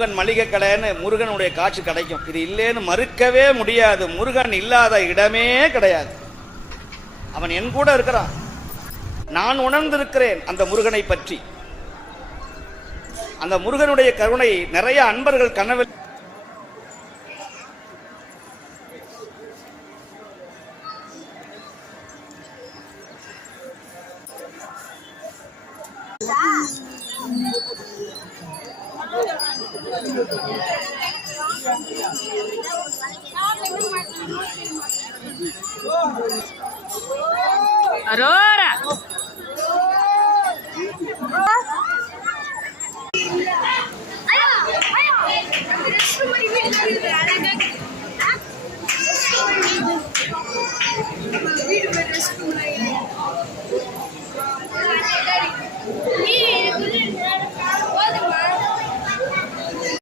முருகன் மளிகை கடைன்னு முருகனுடைய காட்சி கிடைக்கும். இது இல்லைன்னு மறுக்கவே முடியாது. முருகன் இல்லாத இடமே கிடையாது. அவன் என் கூட இருக்கிறான். நான் உணர்ந்திருக்கிறேன் அந்த முருகனை பற்றி. அந்த முருகனுடைய கருணை நிறைய அன்பர்கள் கனவில் Aurora. Ayo.